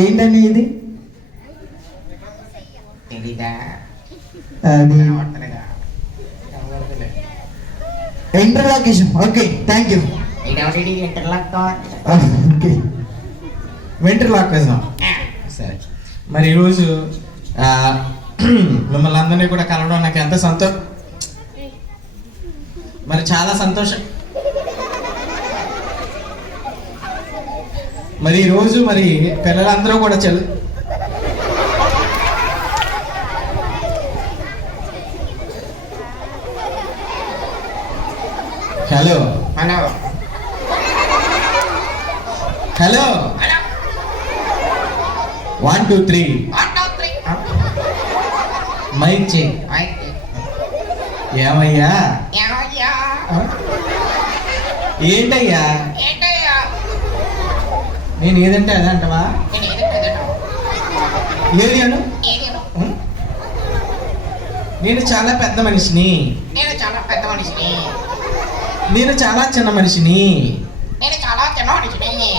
ఏంటండి ఇది? అది ఇంటర్లాకేషన్. Okay, thank you. ఓకే, వెంట్రలాకేషన్. సరే, మరి ఈరోజు మిమ్మల్ని అందరినీ కూడా కలవడం నాకు ఎంత సంతోషం, మరి చాలా సంతోషం. మరి ఈరోజు మరి పిల్లలందరూ కూడా హలో హలో హలో 1 2 3 మైక్ చే. ఏమయ్యా? ఏంటయ్యా? నేను ఏదంటే అదే అంటవా? ఏది అను? నేను చాలా పెద్ద మనిషిని. నేను చాలా పెద్ద మనిషిని. నేను చాలా చిన్న మనిషిని. నేను చాలా చిన్న మనిషిని.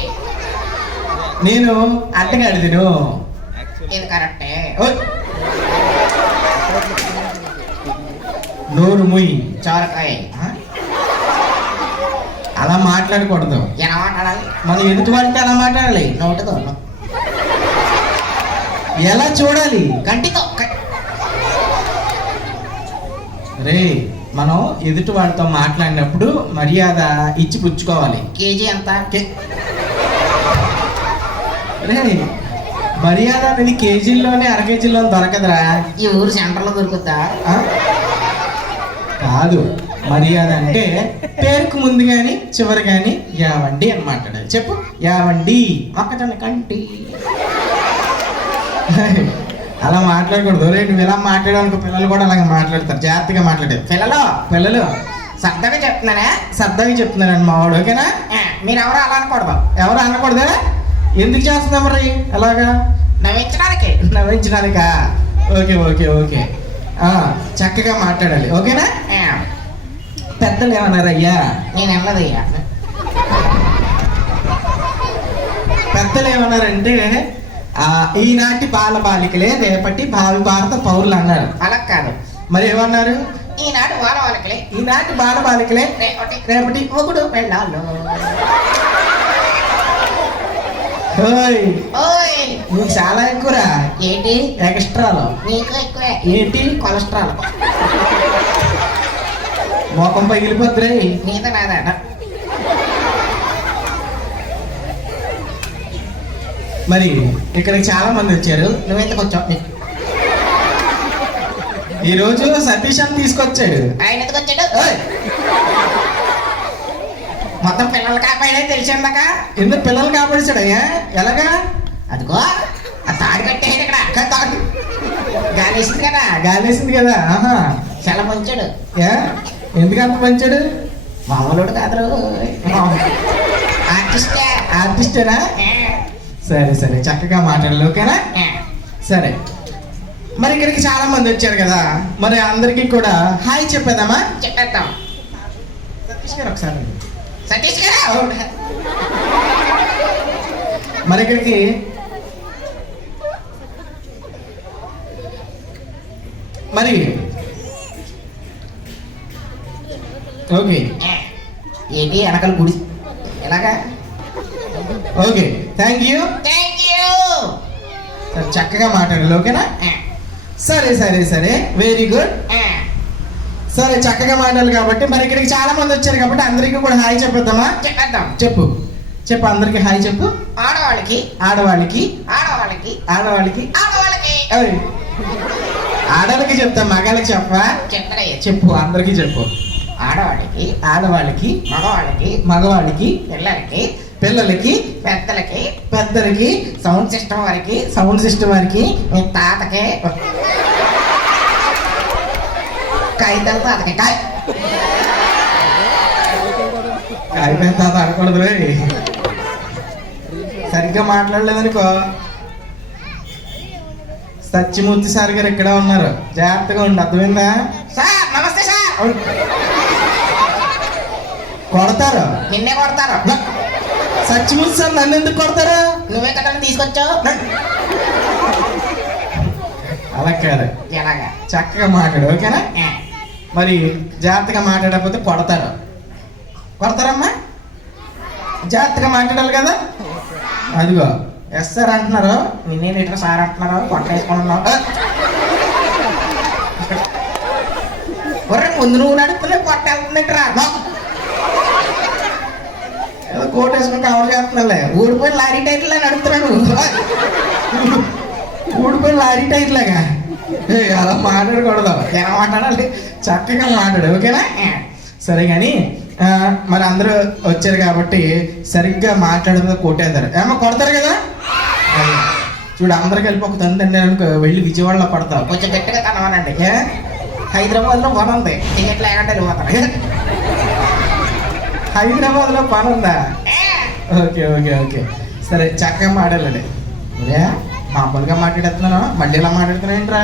నేను అడ్డగాడిదను. ఇది కరెక్టే. నోరు ముయ్. చోరకాయ. అలా మాట్లాడకూడదు. ఎలా మాట్లాడాలి? మనం ఎదుటి వాడితే అలా మాట్లాడాలి. నోటితో. ఎలా చూడాలి? కంటితో. రే, మనం ఎదుటి వాడితో మాట్లాడినప్పుడు మర్యాద ఇచ్చి పుచ్చుకోవాలి. కేజీ ఎంత? రే, మర్యాద అనేది కేజీల్లోనే అర కేజీలో దొరకదురా. ఈ ఊరు సెంటర్లో దొరుకుతా? కాదు, మర్యాద అంటే పేరుకు ముందు కానీ చివరి కానీ యావండి అని మాట్లాడాలి. చెప్పు, యావండి. ఒక్కటని కంటి. అలా మాట్లాడకూడదు. రే, నువ్వు ఇలా మాట్లాడాలనుకో పిల్లలు కూడా అలాగే మాట్లాడతారు. జాగ్రత్తగా మాట్లాడారు. పిల్లలు సర్దగా చెప్తున్నానే. సరదాగా చెప్తున్నానండి మా వాడు. ఓకేనా? మీరు ఎవరు అలా అనకూడదు. ఎవరు అనకూడదా? ఎందుకు చేస్తున్నాం మరి అలాగా? నవ్వించడానికి. నవ్వించడానికా? ఓకే ఓకే ఓకే, చక్కగా మాట్లాడాలి. ఓకేనా? పెద్దలు ఏమన్నారయ్యా? నేను వెళ్ళదయ్యా. పెద్దలు ఏమన్నారంటే ఈనాటి బాల బాలికలే రేపటి భావి భారత పౌరులు అన్నారు. అలా కాదు. మరి ఏమన్నారు? ఈనాటి వాళ్ళకే. ఈనాటి బాల బాలికలే రేపటి మొగుడు పెళ్ళాలు. ఓయ్ ఓయ్, నీకు చాలా ఎక్కువరా. ఏంటి? ఎక్స్ట్రాలో. నీకు ఎక్కువే. ఏంటి? కొలెస్ట్రాల్. మోకం పగిలిపోద్దురే. నీతో నాదట. మరి ఇక్కడికి చాలా మంది వచ్చారు. నువ్వెందుకు వచ్చావు? ఈ రోజు సతీష్ అని తీసుకొచ్చాడు. ఆయన ఎందుకు వచ్చాడు? మొత్తం పిల్లలు కాపాడే తెలిసిందాక. ఎందుకు పిల్లలు కాపాడిచాడయ్యా? ఎలాగా? అదిగో ఆ తాడు కట్టేది ఇక్కడ. తాడు గాలేసింది కదా. గాలేసింది కదా. చాలా మంచాడు. ఎందుకు అంత మంచాడు? మామూలుడు కాదు, ఆర్టిస్టే. ఆర్టిస్టేనా? సరే సరే, చక్కగా మాట్లాడాలి. ఓకేనా? సరే, మరి ఇక్కడికి చాలా మంది వచ్చారు కదా, మరి అందరికీ కూడా హాయ్ చెప్పేద్దామా? చెప్పేద్దాం. సతీష్ గారు ఒకసారి. సతీష్ గారు మరి ఇక్కడికి మరి ఓకే ఏంటి వెనకాల గుడి ఎలాగా? Okay, thank you. సరే, చక్కగా మాట్లాడాలి. ఓకేనా? సరే సరే సరే, వెరీ గుడ్. సరే, చక్కగా మాట్లాడాలి కాబట్టి మరి ఇక్కడికి చాలా మంది వచ్చారు కాబట్టి అందరికీ కూడా హాయ్ చెప్పేద్దామా? చెప్పేద్దాం. చెప్పు చెప్పు, అందరికి హాయ్ చెప్పు. ఆడవాళ్ళకి ఆడవాళ్ళకి ఆడవాళ్ళకి ఆడవాళ్ళకి ఆడవాళ్ళకి ఆడవాళ్ళకి చెప్తా, మగాళ్ళకి చెప్పవా? చెప్తారయ్య. చెప్పు, అందరికి చెప్పు. ఆడవాళ్ళకి ఆడవాళ్ళకి మగవాళ్ళకి మగవాళ్ళకి పిల్లలకి పిల్లలకి పెద్దలకి పెద్దలకి సౌండ్ సిస్టమ్ వారికి సౌండ్ సిస్టమ్ వారికి మీ తాతకి కాగితాలు తాతకి అయిపోయిన తాత అనకూడదు. సరిగ్గా మాట్లాడలేదనుకో, సత్యమూర్తి సార్ గారు ఇక్కడే ఉన్నారు, జాగ్రత్తగా ఉండి. అర్థమైందా? సార్ నమస్తే సార్. కొడతారు, నిన్నే కొడతారు. సచ్చిమూసి సార్ నన్ను ఎందుకు కొడతారు? నువ్వే కదా తీసుకొచ్చావు. అలా కాదు, ఎలాగా? చక్కగా మాట్లాడు, ఓకేనా? మరి జాగ్రత్తగా మాట్లాడకపోతే కొడతారు. కొడతారమ్మా? జాగ్రత్తగా మాట్లాడాలి కదా. అదిగో ఎస్ సార్ అంటున్నారు, నిన్నే లీటర్ సార్ అంటున్నారు, కొట్ట వేసుకున్నావు. ఒర్రే ముందు నువ్వు నడుపులే కొట్ట వెళ్తుందంటరా. ఏదో కోట్ వేసుకుని కవర్ చేస్తున్నాలే. ఊడిపోయిన లారీ టైర్లా నడుపుతున్నాడు. ఊడిపోయిన లారీ టైర్ లాగా అలా మాట్లాడకూడదు. ఎలా మాట్లాడాలి? చక్కగా మాట్లాడు, ఓకేనా? సరే కానీ మరి అందరూ వచ్చారు కాబట్టి సరిగ్గా మాట్లాడకపోతే కొట్టేస్తారు. ఏమో కొడతారు కదా. చూడు, అందరు కలిపి ఒక తండ్రి అనుకో, వెళ్ళి విజయవాడలో పడతావు. కొంచెం గట్టిగా కనవాలండి. హైదరాబాద్లో పని ఉంది, టికెట్ లేకుండా వెళ్ళిపోతాను. హైదరాబాద్లో పని ఉందా? ఓకే ఓకే ఓకే సరే, చక్కగా మాట్లాడండి. ఒరే మామూలుగా మాట్లాడుతున్నాను, మళ్ళీ ఇలా మాట్లాడుతున్నా ఏంట్రా?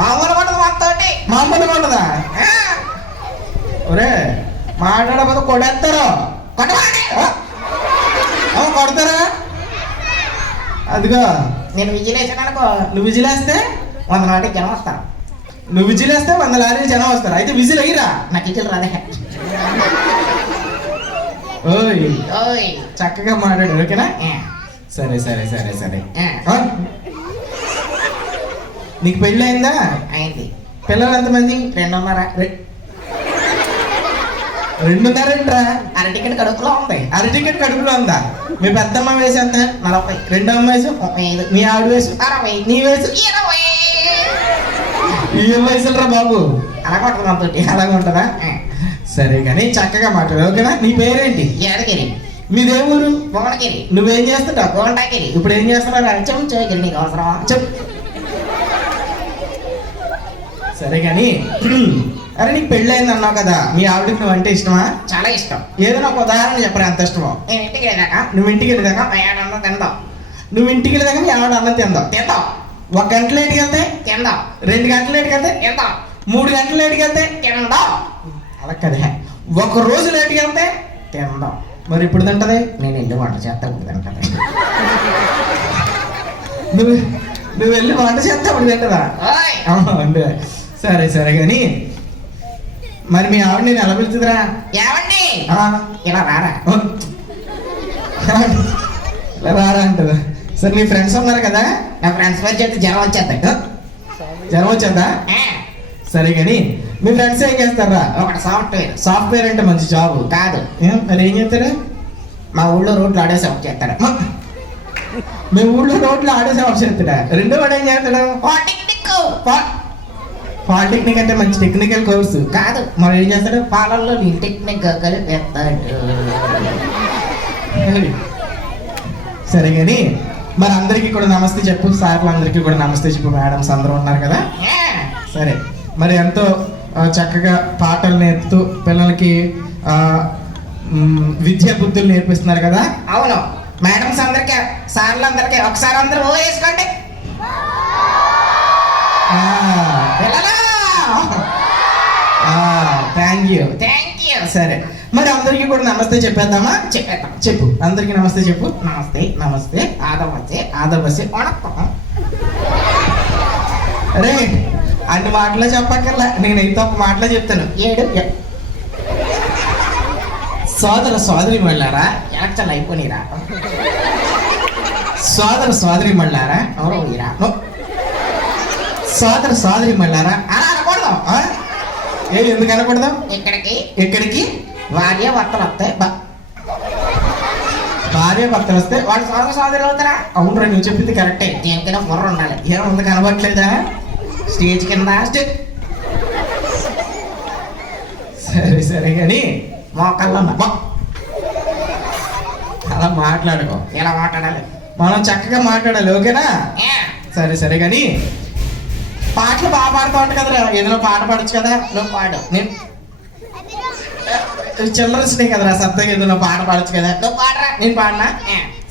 మామూలు పడదు మాతోటి. మామూలుగా ఉండదా? ఒరే మాట్లాడకపోతే కొడేస్తారు. కొడతారా? అదిగో నేను విజిలేసాను అనుకో, నువ్వు విజిలేస్తే 100 నాటికి జనం వస్తారు. నువ్వు విజిలేస్తే 100 లారీలు జనం వస్తారు. అయితే విజిల్ అయ్యిరా. నాకు విజిల్ రాదే. ఓయ్ ఓయ్ చక్కగా మాట్లాడు, ఓకేనా? సరే సరే సరే సరే. నీకు పెళ్ళి అయిందా? అయింది. పిల్లలు ఎంతమంది? 2.5. 2.5 అరటికెట్ కడుపులో ఉంది. అరటికెట్ కడుపులో ఉందా? మీ పెద్దమ్మ వయసు ఎంత? 40. రెండో అమ్మ వయసు? 35. మీ ఆవిడ వయసు? 60. నీ వయసు? 20. ఈ వయసులరా బాబు. అలా కొట్టదు మాతోటి. అలాగే ఉంటుందా? సరే కానీ చక్కగా మాట్లాడు, ఓకేనా? నీ పేరేంటి? యాదగిరి. మీదే ఊరు? భువనగిరి. నువ్వేం చేస్తుంటావు? గోండాగిరి. ఇప్పుడు ఏం చేస్తున్నారా? చెంచగిరి. నీకు అవసరమా? చెప్పు. సరే కానీ అరే నీకు పెళ్ళి అయింది అన్నావు కదా, మీ ఆవిడకి నువ్వు అంటే ఇష్టమా? చాలా ఇష్టం. ఏదైనా ఒక ఉదాహరణ చెప్పరా ఎంత ఇష్టమో? నేను ఇంటికి వెళ్ళాక నువ్వు ఇంటికి వెళ్ళేదాకా ప్రయాణంలో తిందాం. నువ్వు ఇంటికి వెళ్ళేదాకా మీ ఆవిడ అన్నం తిందాం. తిందాం. 1 గంట లేట్కి వెళ్తే తిందాం. 2 గంటలు లేట్కి వెళ్తే తిందాం. 3 గంటలు లేట్కి వెళ్తే తిందాం. అలా కదా. 1 రోజు లేట్కి వెళ్తే తిందాం. మరి ఇప్పుడు తింటది? నేను ఇల్లు వంట చేస్తా ఇప్పుడు తింటది. నువ్వు నువ్వు వెళ్ళి వంట చేస్తే అప్పుడు తింటదా? అంతే. సరే సరే కానీ మరి మీ ఆవిడ నేను ఎలా పిలుచుదిరా? ఏమండి ఇలా రారా? ఇలా రారా అంటదా? సరే నీ ఫ్రెండ్స్ ఉన్నారు కదా, నా ఫ్రెండ్స్ పేరు చేస్తే జ్వరం వచ్చేస్తాయి. జ్వరం వచ్చేద్దా? సరే కానీ మీ ఫ్రెండ్స్ ఏం చేస్తారా? ఒకటి సాఫ్ట్వేర్. సాఫ్ట్వేర్ అంటే మంచి జాబ్ కాదు. మరి ఏం చేస్తారా? మా ఊళ్ళో రోడ్లు ఆడేసి ఆఫ్ చేస్తాడు. మీ ఊళ్ళో రోడ్లు ఆడేసి ఆఫ్ చేస్తాడా? రెండో వాడు ఏం చేస్తాడు? పాలిటెక్నిక్ అంటే మంచి టెక్నికల్ కోర్సు కాదు. మరి ఏం చేస్తాడు? పాలల్లో నీ టెక్నిక్ కలిపేస్తాడు. సరే కానీ మరి అందరికీ కూడా నమస్తే చెప్పు. సార్లు అందరికీ కూడా నమస్తే చెప్పు. మేడమ్స్ అందరూ ఉన్నారు కదా. సరే మరి ఎంతో చక్కగా పాటలు నేర్పుతూ పిల్లలకి విద్యా బుద్ధులు నేర్పిస్తున్నారు కదా. అవును. మేడమ్స్ అందరికీ, సార్లు అందరికీ ఒకసారి అందరూ ఓ వేసుకోండి. Thank you. Thank you. సరే మరి అందరికీ కూడా నమస్తే చెప్పేద్దామా? చెప్పేద్దాం. చెప్పు, అందరికీ నమస్తే చెప్పు. నమస్తే. నమస్తే. ఆదవచ్చే. ఆదవసి. వణక్కం. అరే అన్ని మాటలో చెప్పక్కర్లా, నేను అయితే ఒక మాటలో చెప్తాను. 7 సోదర సోదరి మళ్ళారా, ఎలక్షన్లు అయిపోయిరా. సోదర సోదరి మళ్ళారా, ఎవరో పోయిరా. సోదర సోదరి మళ్ళారా. అలా అనకూడదు. ఎందుకు అనకూడదు? ఇక్కడికి ఎక్కడికి? భార్య భర్తలు వస్తాయి. భార్య భర్తలు వస్తే వాళ్ళు సోదర సోదరులు అవుతారా? అవునరా, నువ్వు చెప్పింది కరెక్టే. దేనికైనా బుర్ర ఉండాలి. ఏముంది కనబట్లేదా? స్టేజ్ కింద సరే సరే కానీ మోకల్లో అలా మాట్లాడుకో. ఎలా మాట్లాడాలి? మనం చక్కగా మాట్లాడాలి, ఓకేనా? సరే సరే కానీ పాటలు బాగా పాడుతూ ఉంటా కదరా, ఏదైనా పాట పాడచ్చు కదా. నువ్వు పాడు. నేను చిల్లరసినాయి కదరా, సత్తగా ఏదైనా పాట పాడచ్చు కదా. నువ్వు పాడరా. నేను పాడినా?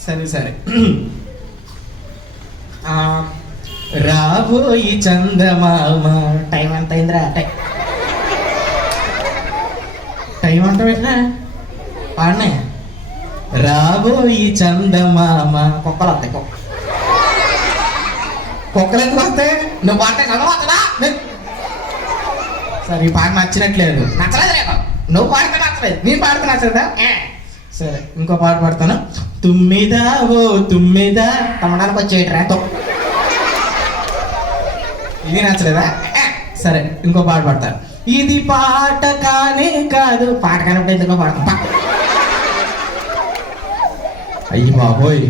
సరే సరే. రాబోయి చందమామ. టైం ఎంత అయిందిరా? టైం అంట పెట్టినా పాడినా రాబోయి చందమామ. కుక్కలు వస్తాయి కుక్కలు ఎందుకు వస్తాయి? నువ్వు పాడితే చదువు వస్తుందా? సరే ఈ పాట నచ్చినట్లేదు. నచ్చలేదు రేపు. నువ్వు పాడితే నచ్చలేదు. నేను పాడితే నచ్చదా? ఏ, సరే ఇంకో పాట పాడతాను. తుమ్మిదా ఓ తుమ్మిదా. తమ్మడానికి వచ్చేయట్రా. ఇది నచ్చలేదా? సరే ఇంకో పాట పాడతాను. ఇది పాట కానే కాదు. పాట కనప్పుడు ఎందుకో పాడతాం. అయ్యి బాబోయ్.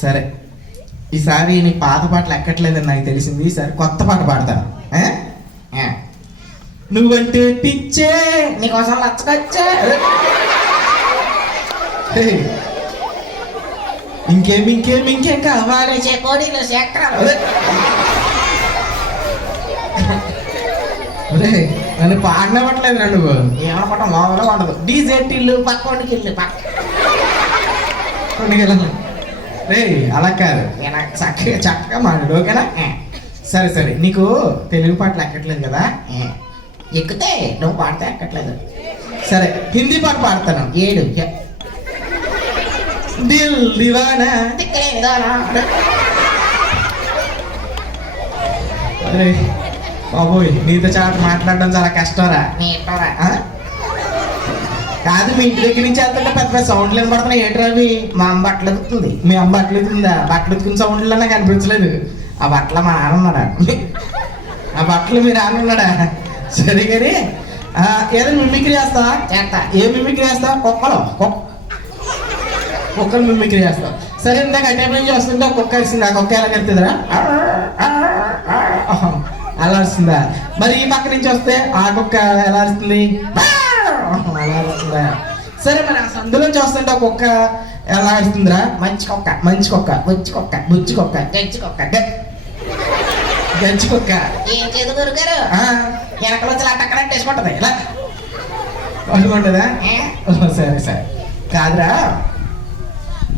సరే ఈసారి నీ పాత పాటలు ఎక్కట్లేదని నాకు తెలిసింది. ఈసారి కొత్త పాట పాడతాను. నువ్వంటే పిచ్చే నీకోసం నచ్చకొచ్చే. ఇంకేం కావాలి? చెకోడీలు చక్రాలు. నన్ను పాడనవ్వట్లేదు రా నువ్వు. ఏమనుకుంటాం మామూలుగా ఉండదు. డీజెట్ ఇల్లు పక్కోడికి ఇల్లు పక్క. రే అలా కాదు, చక్కగా మాట్లాడు ఓకేనా? సరే సరే నీకు తెలుగు పాటలు ఎక్కట్లేదు కదా? ఎక్కితే నువ్వు పాడితే ఎక్కట్లేదు. సరే హిందీ పాట పాడతాను. 7 దిల్ దివానా. తిక్కలేని దానా. అరే బాబోయ్ నీతో చాట మాట్లాడడం చాలా కష్టంరా. నీ ఇష్టంరా. ఆ? కాదు మీ ఇంటి దగ్గర నుంచి వెళ్తుంటే పెద్ద పెద్ద సౌండ్లు వినపడుతున్నాయి. ఏంట్రా అవి? మా అమ్మ బట్టలు ఎదుగుతుంది. మీ అమ్మ బట్టలు ఎత్తుకుందా? బట్టలు ఎత్తుకున్న సౌండ్లు నాకు అనిపించలేదు. ఆ బట్టలు మా నాన్న ఉన్నాడా? ఆ బట్టలు మీరు ఆనున్నాడా? సరే కానీ ఏదో మిమిక్రీ చేస్తావా? చేస్తా. ఏ మిమిక్రీ చేస్తావా? కుక్కలు మిమిక్రీ చేస్తావు. సరే ఇందాక అటే నుంచి వస్తుంటే కుక్క అరిసింది. ఆ కుక్క ఎలా కడుతుందిరా? అలా అరుస్తుందా? మరి ఈ పక్క నుంచి వస్తే ఆ కుక్క ఎలా అరుస్తుంది? అలా అరుస్తుందా? సరే మరి ఆ సందులోంచి వస్తుంటే ఆ కుక్క ఎలా అరుస్తుందిరా? మంచి కుక్క. మంచి కుక్క, బుచ్చి కుక్క. బుచ్చి కుక్క, గజ్జి కుక్క. గంచి కుక్క. ఏం చేదు గురుగారు? వెనకలు వచ్చి అక్కడ వేసుకుంటది. ఇలా పడుకుంటుందా? సరే సరే కాదురా,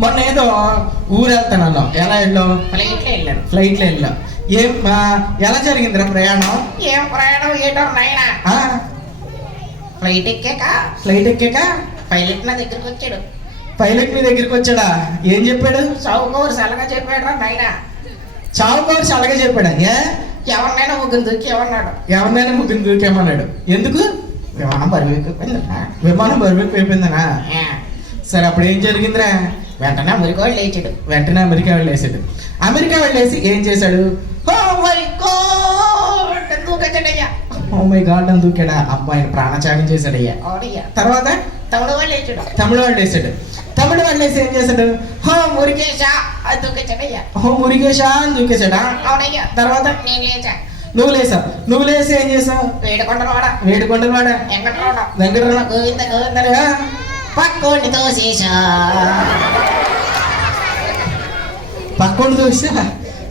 మొన్న ఏదో ఊరు వెళ్తాను. ఎలా వెళ్ళావు? ఫ్లైట్లో వెళ్ళాను. ఫ్లైట్లో వెళ్ళావు. ఏం ఎలా జరిగిందిరా ప్రయాణం? ఏం ప్రయాణం ఏటో నాయన. ఫ్లైట్ ఎక్కాక పైలట్ నా దగ్గరికి వచ్చాడు. పైలట్ మీ దగ్గరికి వచ్చాడా? ఏం చెప్పాడు? చౌకూరు సలగా చెప్పాడు రా నాయన. చావు కోర్స్ అలాగే చెప్పాడా? ఎవరినైనా ముగ్గురు దూకేమన్నాడు. ఎవరినైనా ముగ్గురు దూకేమన్నాడు. ఎందుకు? విమానం బరువెక్కిపోయిందిరా. విమానం బరువు అయిపోయిందనా? సరే అప్పుడు ఏం జరిగిందిరా? వెంటనే అమెరికా వాళ్ళు లేచాడు. వెంటనే అమెరికా వెళ్ళేసాడు. అమెరికా వెళ్ళేసి ఏం చేశాడు? దూకొచ్చాడయ్యా. ఓ మై గాడ్ అని దూకాడా? అబ్బాయిని ప్రాణత్యాగం చేశాడయ్యా. అవునయ్యా. తర్వాత తమ్ముడు వాళ్ళు లేచాడు. తమిళ వాళ్ళు వేసాడు. తమిళ వాళ్ళు వేసి ఏం చేశాడు? మురికేశా అది దూకొచ్చాడయ్యా. మురిగేశా అని దూకేశాడా? అవునయ్యా. తర్వాత నేను లేచా. నువ్వు లేసావు. నువ్వు లేసి ఏం చేసావు? వేడుకొండలవాడ, వేడుకొండలవాడ, వెంకటరమణ, వెంకటరమణ, గోవింద గోవిందరు పక్కోడిని తోసేసా. పక్కోడు చూసా.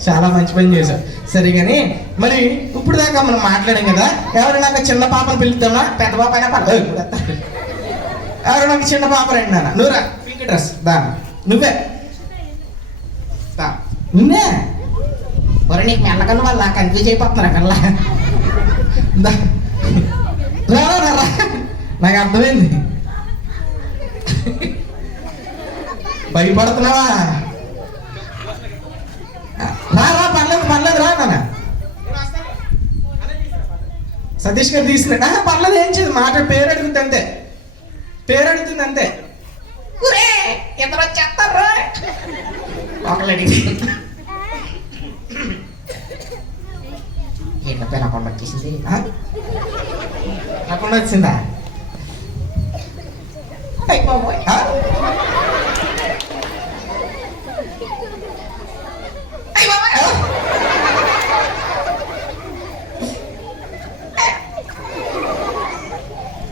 చాలా మంచి పని చేశావు. సరే కానీ మరి ఇప్పుడు దాకా మనం మాట్లాడాం కదా, ఎవరైనా నాకు చిన్న పాపను పిలుద్దామా? పెద్ద బాబు అయినా పర్లేదు. ఎవరు నాకు చిన్న పాప రండి నాన్న. నువ్వురా పింక్ డ్రెస్ దా. నువ్వే దా. నిన్నే మరి నీకు మెల్లకన్నా వాళ్ళు నాకు కన్ఫ్యూజ్ అయిపోతున్నారు కల్లా. దా. రా రా రా. నాకు అర్థమైంది. భయపడుతున్నావా? రా రా పర్లేదు పర్లేదు రా నాన్న. సతీష్ గారు తీసుకున్నా పర్లేదు. ఏం చేయదు మాట పేరు అడుగుతుంది అంతే. పేరు అడుగుతుంది అంతే. ఇద్దరు వచ్చేస్తారు. ఒకళ్ళడి ఏంటో పేరు అకౌంట్ వచ్చేసింది. అక్కడ వచ్చిందా? అయిపోయి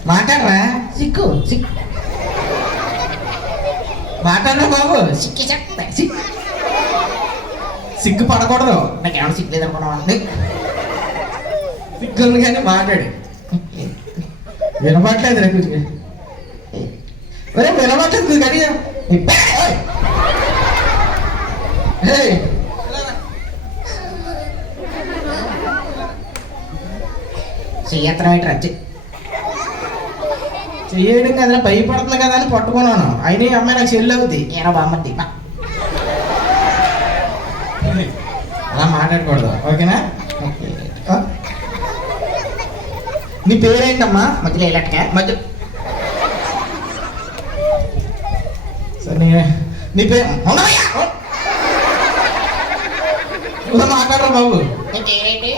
మాట్లాడరా? సిక్కు సిక్కు మాట్లాడరా బాబు. సిక్కి చెప్తా. సిగ్గు పడకూడదు. నాకేమైనా సిక్కు లేదనుకున్నావా? సిగ్గుంది కానీ మాట్లాడు. వినపట్లేదు రేపు వినపట్లేదు కానీ చెయ్యత్రం ఏంటి రచ్చి చేయడం కదా భయపడుతుంది కదా అని పట్టుకున్నాను. అయినా ఈ అమ్మాయి నాకు చెల్లి అవుద్ది. ఏరా బామ్మది అలా మాట్లాడకూడదు, ఓకేనా? ఆ? నీ పేరేంటమ్మా? మధ్యలో వెళ్ళట్టుగా మధ్య సరే, నీ పేరు మాట్లాడరా బాబు. నీ పేరేంటి?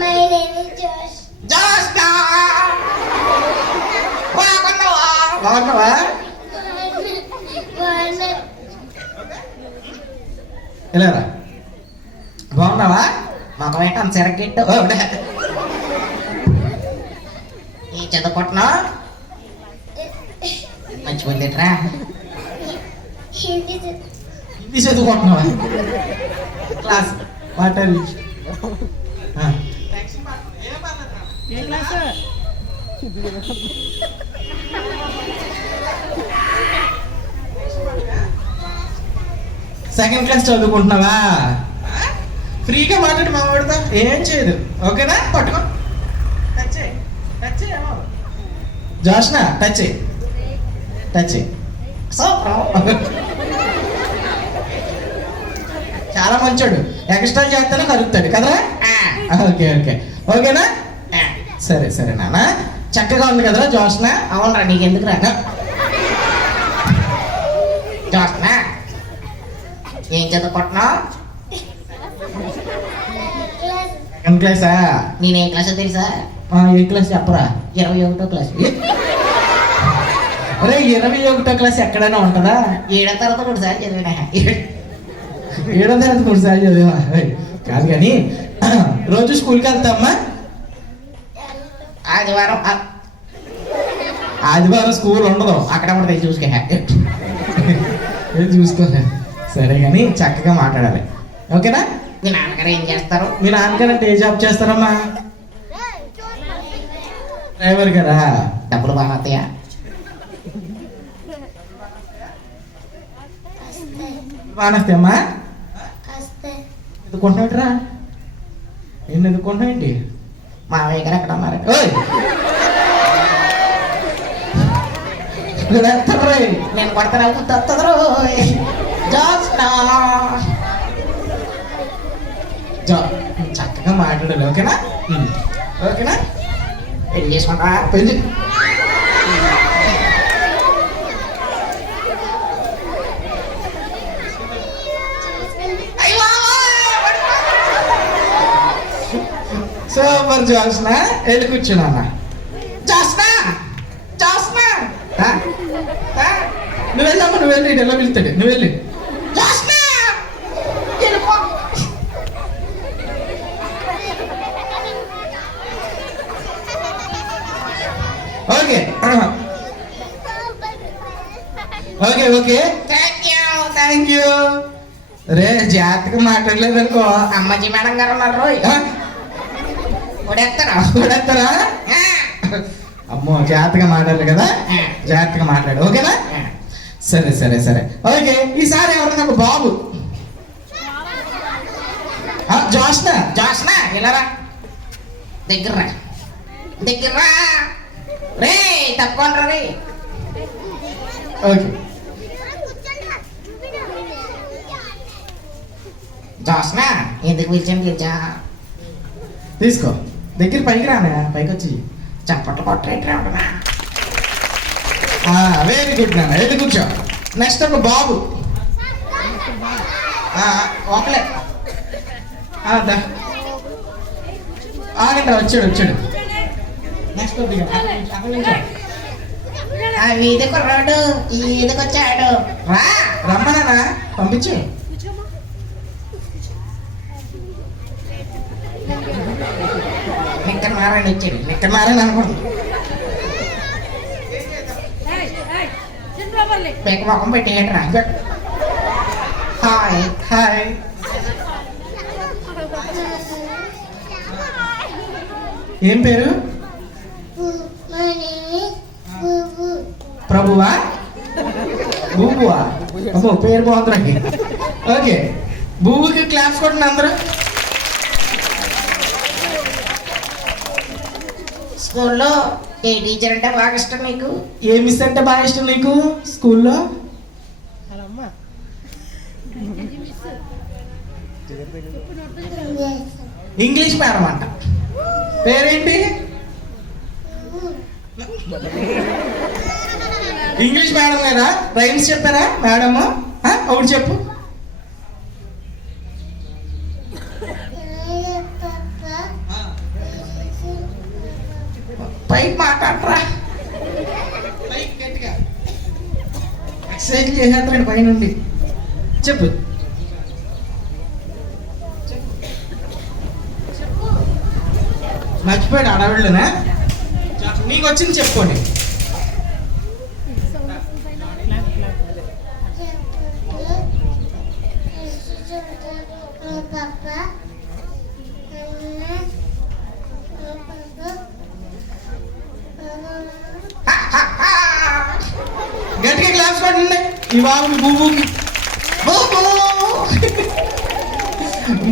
My name is Josh. Josna బాగున్నావా? బాగున్నావా? వెళ్ళారా? బాగున్నావా? మాకు వేట సిరగిట్టు ఈ చదువుకుంటున్నా మంచిగుందిట్రా. హిందీ చదువుకుంటున్నావా? క్లాస్ వాటర్ సెకండ్ క్లాస్ చదువుకుంటున్నావా? ఫ్రీగా మాట్లాడి మా వాడితో ఏం చేయదు, ఓకేనా? పట్టుకో, టచ్ చేయి, టచ్ చేయి. జోష్నా టచ్ చేయి, టచ్ చేయి. చాలా మంచోడు, ఎక్స్ట్రా చేస్తానే కలుగుతాడు కదరా? ఓకే ఓకే, ఓకేనా? సరే సరే నాన్న, చక్కగా ఉంది కదరా జోష్నా? అవునరా, నీకెందుకు రా జోస్నా? ఏం చదువుకుంటున్నావు? సెకండ్ క్లాసా? నేను ఏ క్లాస్ తెలుసా? ఏ క్లాస్ చెప్పరా? 21వ క్లాస్. అరే 21వ క్లాస్ ఎక్కడైనా ఉంటుందా? 7వ తరగతి కూడా సార్ చదివినా. 7వ తరగతి 3 సార్లు చదివా? కాదు కానీ రోజు స్కూల్కి వెళ్తామ్మా? ఆదివారం ఆదివారం స్కూల్ ఉండదు, అక్కడ కూడా తెలిసి చూసుకో. చూసుకోలే. సరే కానీ చక్కగా మాట్లాడాలి, ఓకేనా? మీ నాన్నగారు ఏం చేస్తారు? మీ నాన్నగారు అంటే ఏ జాబ్ చేస్తారమ్మా? డ్రైవర్ గారా? డబ్బులు బాగా వస్తాయా? బాగా ఎదుకుంటున్నాడురా. నేను ఎదుకుంటున్నాయండి. మావయ్య గారు అక్కడ ఉన్నారు. ఓయ్ నేను పడతాను తత్తదరు జోస్నా. చక్కగా మాట్లాడాలి, ఓకేనా? ఓకేనా? పెళ్లి చేసుకుంటా. పెళ్ళి సూపర్ జోస్నా, వెళ్ళి కూర్చున్నా. జోస్నా జోస్నా నువ్వు వెళ్ళమ్మా, నువ్వు వెళ్ళి ఎలా వెళ్తాడు, నువ్వు వెళ్ళి. జోస్నా వెళ్ళిపో. Okay okay okay, thank you. రే జాగ్రత్తగా మాట్లాడలేదు అనుకో. అమ్మాజీ మేడం గారు ఉన్నారు రోయ్. కొడేస్తారా? చూడేస్తారా? అమ్మో, జాగ్రత్తగా మాట్లాడాలి కదా, జాగ్రత్తగా మాట్లాడు, ఓకేనా? సరే సరే సరే, ఓకే. ఈసారి ఎవరైనా ఒక బాబు. జోష్నా జోస్నా వెళ్ళరా, దగ్గర దగ్గర రే తక్కువ రే. ఓకే. జోస్నా ఎందుకు పిలిచాను పిలిచా? తీసుకో, దగ్గర పైకి రానా, పైకి వచ్చి. చప్పట్లు కొట్టరేట్రా ఉంటున్నా. వెరీ గుడ్ నాన్న, వెళ్ళి కూర్చో. నెక్స్ట్ ఒక బాబు. ఒకలే ఆగండి, వచ్చాడు వచ్చాడు. నెక్స్ట్ ఆ వీధి కుర్రాడు ఈ వీధికి వచ్చాడు. రా రమ్మనా, పంపించు. నిక్కర్ మారండి వచ్చాడు. ఇక్కడ మారని అనుకోండి. పెక్క మొఖం పెట్టేయండి రా. Hi hi. ఏం పేరు? My name is Boo. ప్రభువా? బూబువా? అమ్మో, పేరు బాగుంది. ఓకే, బూబుకి క్లాప్స్ కొట్టండి అందరూ. స్కూల్లో ఏ టీచర్ అంటే బాగా ఇష్టం నీకు? ఏ మిస్ అంటే బాగా ఇష్టం నీకు స్కూల్లో? ఇంగ్లీష్ మేడం అంట. పేరేంటి? ఇంగ్లీష్ మేడం కదా. రైమ్స్ చెప్పారా మేడం? ఒకటి చెప్పు. పైకి మాట్లాడరా, పైకి గట్టిగా ఎక్సర్సైజ్ చేసేస్తారండి పైనుండి. చెప్పు. మర్చిపోయాడు అడవిళ్ళనా? నీకు వచ్చింది చెప్పుకోండి. గట్టిగా క్లాప్స్ కొట్టండి ఈ బాబుకి. బూబుకి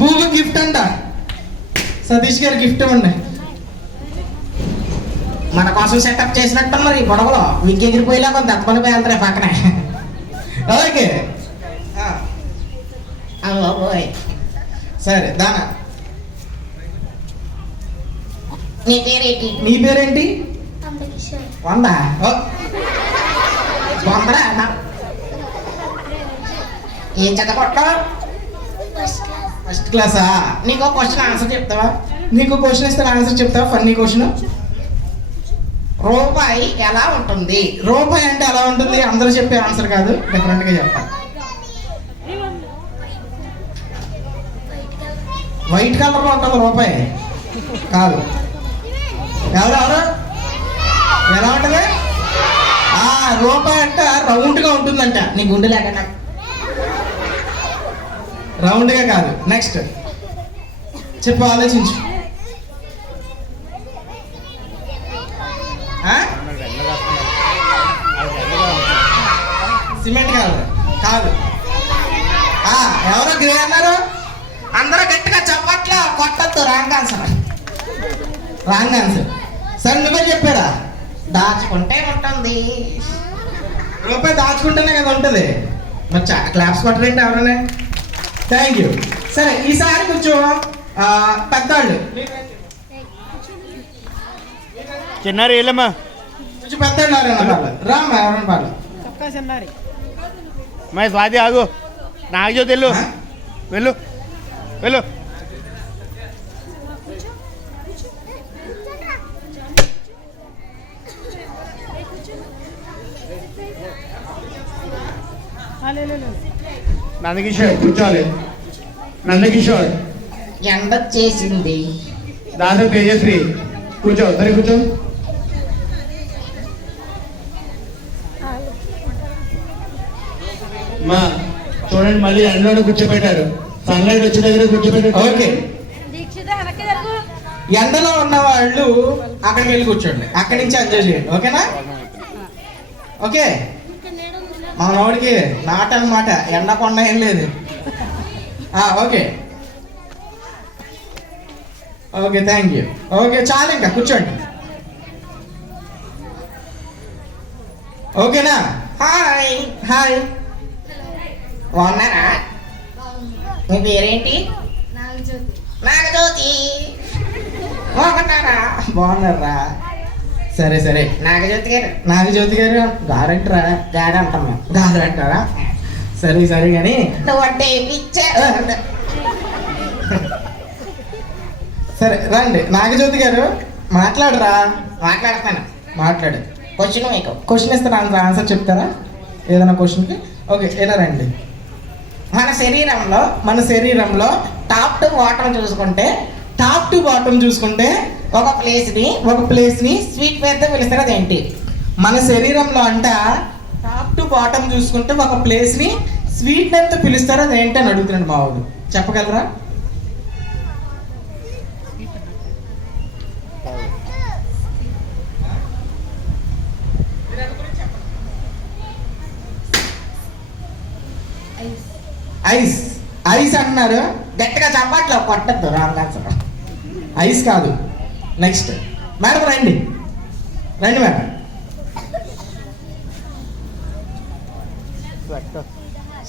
బూబు గిఫ్ట్ అంట. సతీష్ గారు గిఫ్ట్ ఇవ్వండి. మన కోసం సెటప్ చేసినట్టు మరి గొడవలో విగ్గి ఎగిరిపోయేలా కొంత దత్తమని పేలుతారే పక్కనే. ఓకే ఓయ్ సరే దానా. నీ పేరేంటి? నీ పేరేంటి? వందా వందరా? ఏం చదవకొట్టావు? ఫస్ట్ క్లాసా? నీకు క్వశ్చన్ ఆన్సర్ చెప్తావా? నీకు క్వశ్చన్ ఇస్తే ఆన్సర్ చెప్తావా? Funny question. రూపాయి ఎలా ఉంటుంది? రూపాయి అంటే ఎలా ఉంటుంది? అందరూ చెప్పే ఆన్సర్ కాదు, డిఫరెంట్ గా చెప్తాను. వైట్ కలర్ లో ఉంటుంది రూపాయి. కాదు. ఎవరెవరు ఎలా ఉంటుంది? రూపాయి అంటే రౌండ్ గా ఉంటుందంట. నీ గుండె లేకుండా రౌండ్ గా కాదు. నెక్స్ట్ చెప్పు, ఆలోచించు. సిమెంట్ కలర్ కాదు. ఎవరో గ్రే అన్నారు? అందరూ గట్టిగా చెప్పట్లా, కొట్టద్దు. Wrong answer. Wrong answer. సరే నువ్వే చెప్పారా? దాచుకుంటే ఉంటుంది. రూపాయి దాచుకుంటేనే కదా ఉంటుంది. మరి క్లాప్స్ కొట్టలేంటి ఎవరైనా? Thank you. సరే ఈసారి కొంచెం పెద్దవాళ్ళు, చిన్నారి వెళ్ళమ్మా. కొంచెం పెద్దవాళ్ళు ఎవరైనా రామ్మా, ఎవరైనా పాలు. మా స్వాతి ఆగు. నాగజ్యోతి వెళ్ళు, వెళ్ళు వెళ్ళు. నందకిషోర్ కూర్చోవాలి. నందకిషోర్. ఎండ చేసింది. దాదాపు తేజశ్రీ కూర్చో. సరే కూర్చో. మా చూడండి, మళ్ళీ ఎండలో కూర్చోబెట్టారు. సన్లైట్ వచ్చే దగ్గర కూర్చోబెట్టారు. ఓకే. ఎండలో ఉన్న వాళ్ళు అక్కడికి వెళ్ళి కూర్చోండి. అక్కడి నుంచి ఎంజాయ్ చేయండి. ఓకేనా? ఓకే. మన వాడికి నాట అనమాట, ఎండ కొండ ఏం లేదు. Okay okay thank you. Okay చాలు, ఇంకా కూర్చోండి. ఓకేనా? Hi hi. బాగున్నారా? మీ పేరేంటి? నాగజ్యోతి. బాగున్నారా? బాగున్నారా? సరే సరే. నాగజ్యోతి గారు. నాగజ్యోతి గారు గారంటారా? గారు అంటాం మేము. గారు అంటారా? సరే సరే కానీ నువ్వంటే పిచ్చే. సరే రండి. నాగజ్యోతి గారు మాట్లాడరా? మాట్లాడతాను. మాట్లాడు. క్వశ్చన్ మీకు. క్వశ్చన్ ఇస్తాను, ఆన్సర్ చెప్తారా ఏదైనా క్వశ్చన్కి? ఓకే ఎలా రండి. మన శరీరంలో టాప్ టు బాటమ్ చూసుకుంటే ఒక ప్లేస్ ని స్వీట్ పేరుతో పిలుస్తారు. అదేంటి? మన శరీరంలో అంట టాప్ టు బాటమ్ చూసుకుంటే ఒక ప్లేస్ ని స్వీట్ నేమ్ తో పిలుస్తారు. అది ఏంటి అని అడుగుతున్నాడు మా వాడు. చెప్పగలరా? ఐస్. ఐస్ అంటున్నారు. గట్టిగా చప్పట్లో కొట్టద్దు రాంగ్ ఆన్సర్. ఐస్ కాదు. నెక్స్ట్ మేడం రండి రండి మేడం.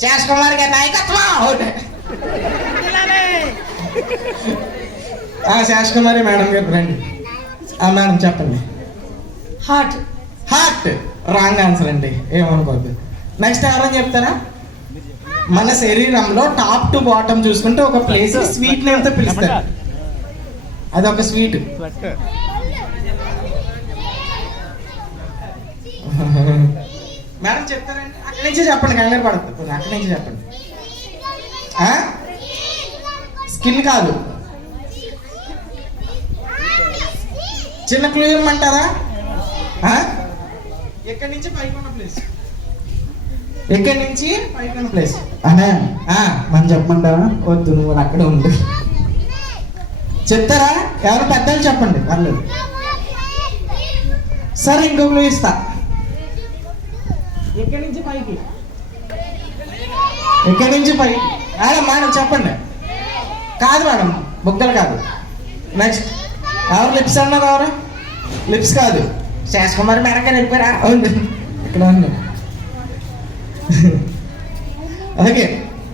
శేష్ కుమార్ గారి నాయకత్వం. శేష్ కుమారి మేడం గారు రండి. మేడం చెప్పండి. హార్ట్. హార్ట్ రాంగ్ ఆన్సర్ అండి, ఏమనుకోవద్దు. నెక్స్ట్ ఎవరైనా చెప్తారా? మన శరీరంలో టాప్ టు బాటమ్ చూసుకుంటే ఒక ప్లేస్ స్వీట్ నేమ్తో పిలుస్తారు. అది ఒక స్వీట్. మేడం చెప్తారండి. అక్కడి నుంచి చెప్పండి, కంగారు పడుతుంది. అక్కడి నుంచి చెప్పండి. స్కిన్ కాదు. చిన్న క్లూ ఇవ్వమంటారా? ఎక్కడి నుంచి పైకి ఉన్న ప్లేస్. ఎక్కడి నుంచి పైకి ఉన్న ప్లేస్ అనే మనం చెప్పమంటారా? వద్దు, నువ్వు అక్కడే ఉండు. చెప్తారా? ఎవరు పెద్దలు చెప్పండి, పర్లేదు. సరే ఇంకో క్లూ ఇస్తా. ఎక్కడి నుంచి పైకి. ఎక్కడి నుంచి పైకి. మేడం చెప్పండి. కాదు మేడం, బుగ్గలు కాదు. నెక్స్ట్ ఎవరు లిప్స్ అన్నారు? ఎవరు లిప్స్ కాదు. శేష్ కుమార్ మేడం గారు వెళ్ళిపోయారా? అవును, ఇక్కడ ఉంది. ఓకే